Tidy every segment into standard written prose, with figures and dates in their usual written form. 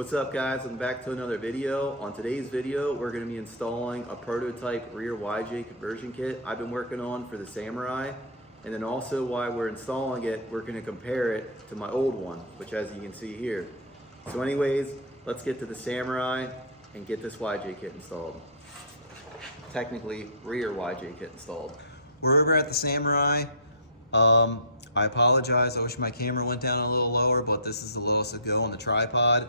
What's up guys, welcome back to another video. On today's video, we're going to be installing a prototype rear YJ conversion kit I've been working on for the Samurai. And then also while we're installing it, we're going to compare it to my old one, which as you can see here. So anyways, let's get to the Samurai and get this YJ kit installed. Technically, rear YJ kit installed. We're over at the Samurai. I apologize, I wish my camera went down a little lower, but this is the lowest it go on the tripod.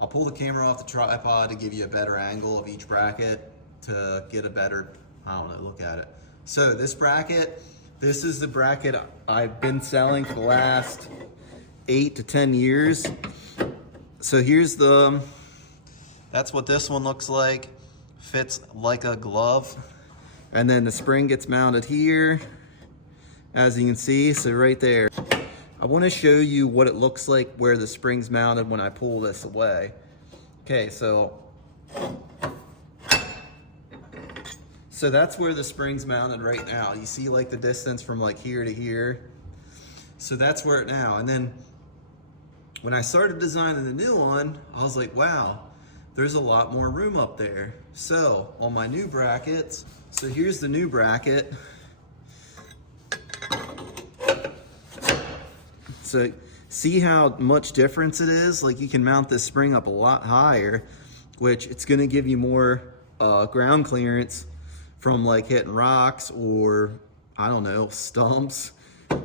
I'll pull the camera off the tripod to give you a better angle of each bracket to get a better, I don't know, look at it. So this bracket, this is the bracket I've been selling for the last 8 to 10 years. So here's that's what this one looks like. Fits like a glove. And then the spring gets mounted here, as you can see, so right there. I want to show you what it looks like where the spring's mounted when I pull this away. Okay, so that's where the spring's mounted right now. You see like the distance from like here to here. So that's where it now. And then when I started designing the new one, I was like, wow, there's a lot more room up there. So on my new brackets, so here's the new bracket. So see how much difference it is? Like you can mount this spring up a lot higher, which it's gonna give you more ground clearance from like hitting rocks or, I don't know, stumps,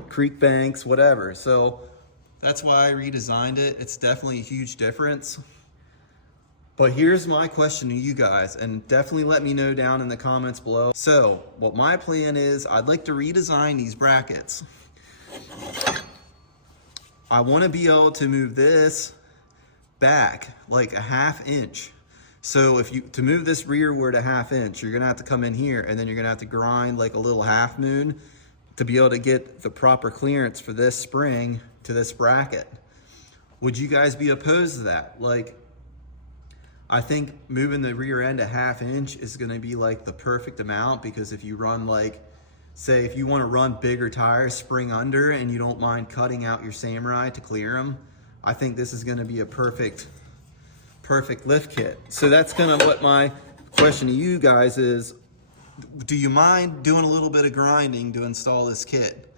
creek banks, whatever. So that's why I redesigned it. It's definitely a huge difference. But here's my question to you guys, and definitely let me know down in the comments below. So what my plan is, I'd like to redesign these brackets. I want to be able to move this back like a ½ inch. So to move this rearward a ½ inch, you're gonna have to come in here and then you're gonna have to grind like a little half moon to be able to get the proper clearance for this spring to this bracket. Would you guys be opposed to that? Like, I think moving the rear end a ½ inch is gonna be like the perfect amount, because if you run like, say if you want to run bigger tires spring under and you don't mind cutting out your Samurai to clear them, I think this is going to be a perfect lift kit. So that's kind of what my question to you guys is. Do you mind doing a little bit of grinding to install this kit?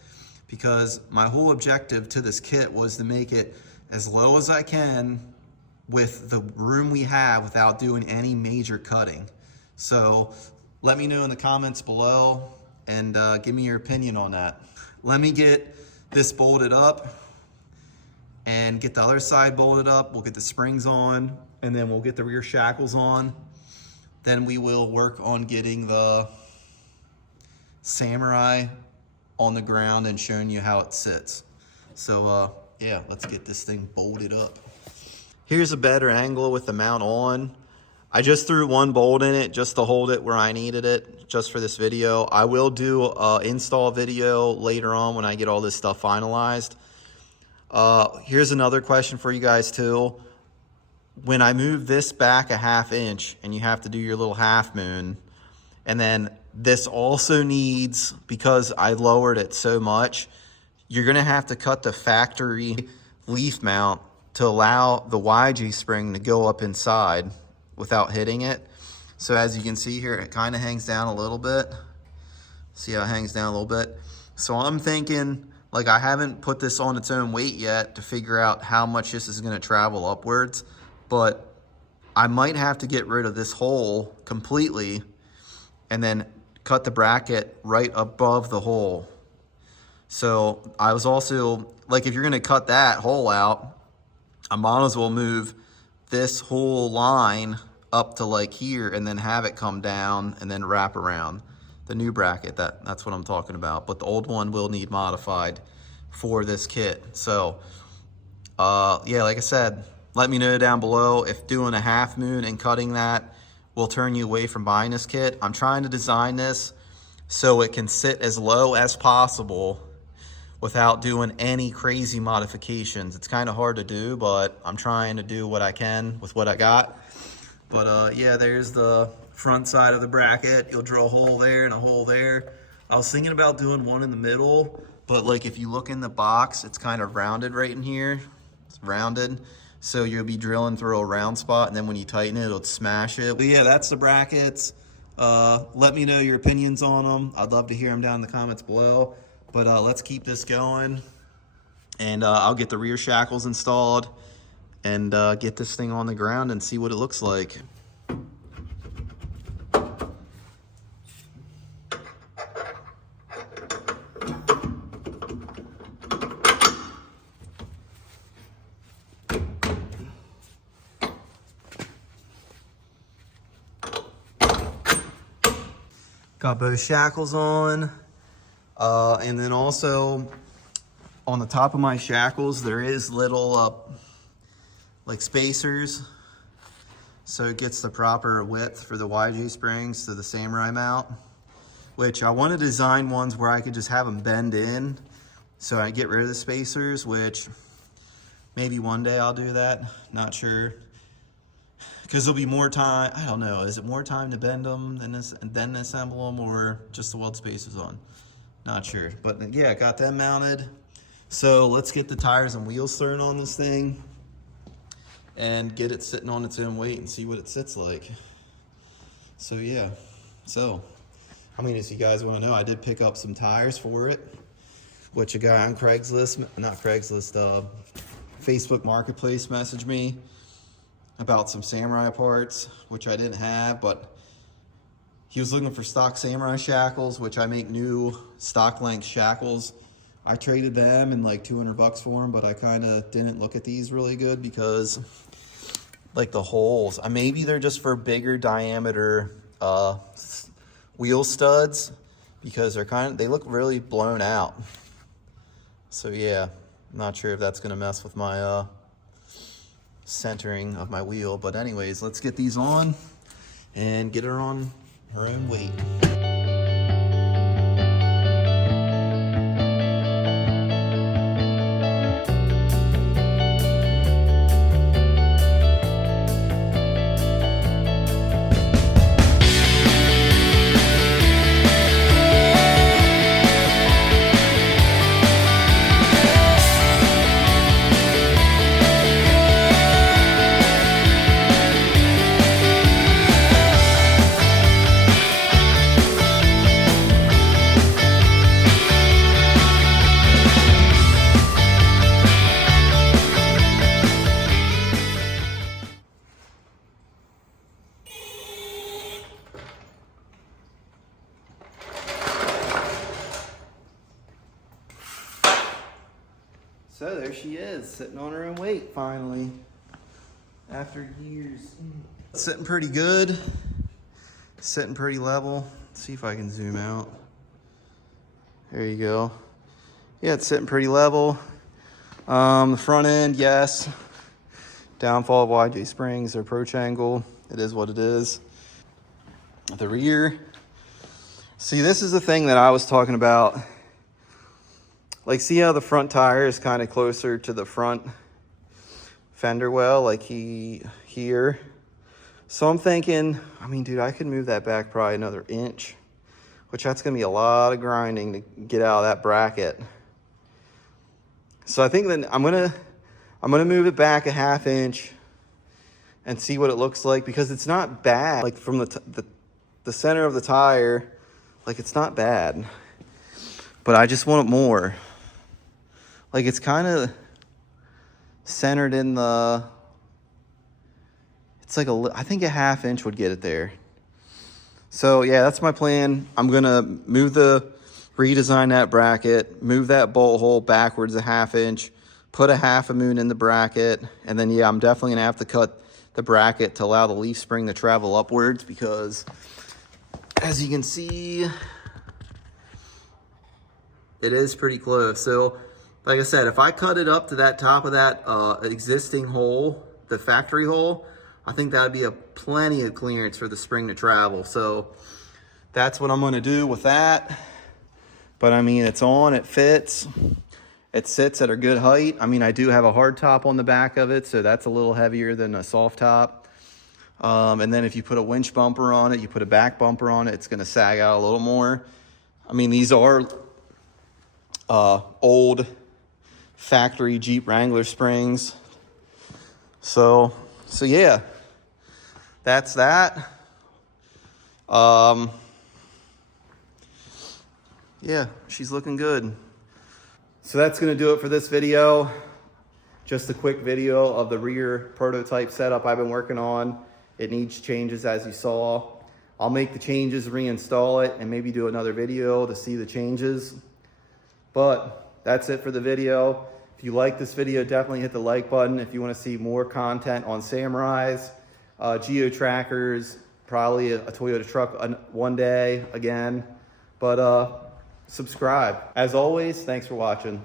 Because my whole objective to this kit was to make it as low as I can with the room we have without doing any major cutting. So let me know in the comments below and give me your opinion on that. Let me get this bolted up and get the other side bolted up. We'll get the springs on and then we'll get the rear shackles on. Then we will work on getting the Samurai on the ground and showing you how it sits. So yeah, let's get this thing bolted up. Here's a better angle with the mount on. I just threw one bolt in it just to hold it where I needed it, just for this video. I will do an install video later on when I get all this stuff finalized. Here's another question for you guys too. When I move this back a ½ inch and you have to do your little half moon, and then this also needs, because I lowered it so much, you're gonna have to cut the factory leaf mount to allow the YG spring to go up inside without hitting it. So as you can see here, it kind of hangs down a little bit. See how it hangs down a little bit? So I'm thinking, like, I haven't put this on its own weight yet to figure out how much this is gonna travel upwards, but I might have to get rid of this hole completely and then cut the bracket right above the hole. So I was also, like, if you're gonna cut that hole out, I might as well move this whole line up to like here and then have it come down and then wrap around the new bracket. That's what I'm talking about. But the old one will need modified for this kit. So yeah, like I said, let me know down below if doing a half moon and cutting that will turn you away from buying this kit. I'm trying to design this so it can sit as low as possible without doing any crazy modifications. It's kind of hard to do, but I'm trying to do what I can with what I got. But yeah, there's the front side of the bracket. You'll drill a hole there and a hole there. I was thinking about doing one in the middle, but like if you look in the box, it's kind of rounded right in here. It's rounded. So you'll be drilling through a round spot, and then when you tighten it, it'll smash it. But yeah, that's the brackets. Let me know your opinions on them. I'd love to hear them down in the comments below. But let's keep this going. And I'll get the rear shackles installed and get this thing on the ground and see what it looks like. Got both shackles on. And then also on the top of my shackles, there is little like spacers. So it gets the proper width for the YJ springs to the Samurai mount, which I want to design ones where I could just have them bend in. So I get rid of the spacers, which maybe one day I'll do that. Not sure. Because there'll be more time, I don't know, is it more time to bend them than assemble them, or just the weld spacers on? Not sure, but yeah, got them mounted. So let's get the tires and wheels thrown on this thing and get it sitting on its own weight and see what it sits like. So yeah, I mean, as you guys want to know, I did pick up some tires for it, which a guy on Craigslist, not Craigslist, Facebook Marketplace messaged me about some Samurai parts, which I didn't have, but he was looking for stock Samurai shackles, which I make new stock length shackles. I traded them and like $200 for them, but I kind of didn't look at these really good because like the holes, maybe they're just for bigger diameter wheel studs, because they look really blown out. So yeah, I'm not sure if that's gonna mess with my centering of my wheel, but anyways, let's get these on and get her on her own weight. So there she is, sitting on her own weight finally, after years. Sitting pretty good, sitting pretty level. Let's see if I can zoom out. There you go. Yeah, it's sitting pretty level. The front end, yes. Downfall of YJ springs, their approach angle. It is what it is. The rear. See, this is the thing that I was talking about. Like, see how the front tire is kind of closer to the front fender well, like here. So I'm thinking, I mean, dude, I could move that back probably another inch, which that's gonna be a lot of grinding to get out of that bracket. So I think that I'm gonna move it back a ½ inch and see what it looks like, because it's not bad. Like from the center of the tire, like it's not bad, but I just want it more. Like it's kind of centered in the, it's like I think a ½ inch would get it there. So yeah, that's my plan. I'm gonna redesign that bracket, move that bolt hole backwards a ½ inch, put a ½ moon in the bracket, and then yeah, I'm definitely gonna have to cut the bracket to allow the leaf spring to travel upwards, because as you can see, it is pretty close. So like I said, if I cut it up to that top of that existing hole, the factory hole, I think that would be plenty of clearance for the spring to travel. So that's what I'm gonna do with that. But I mean, it's on, it fits, it sits at a good height. I mean, I do have a hard top on the back of it, so that's a little heavier than a soft top. And then if you put a winch bumper on it, you put a back bumper on it, it's gonna sag out a little more. I mean, these are old factory Jeep Wrangler springs. So yeah, that's that. Yeah, she's looking good. So that's gonna do it for this video. Just a quick video of the rear prototype setup I've been working on. It needs changes, as you saw. I'll make the changes, reinstall it, and maybe do another video to see the changes. But that's it for the video. If you like this video, definitely hit the like button. If you want to see more content on Samurais, geo trackers, probably a Toyota truck one day again. But subscribe. As always, thanks for watching.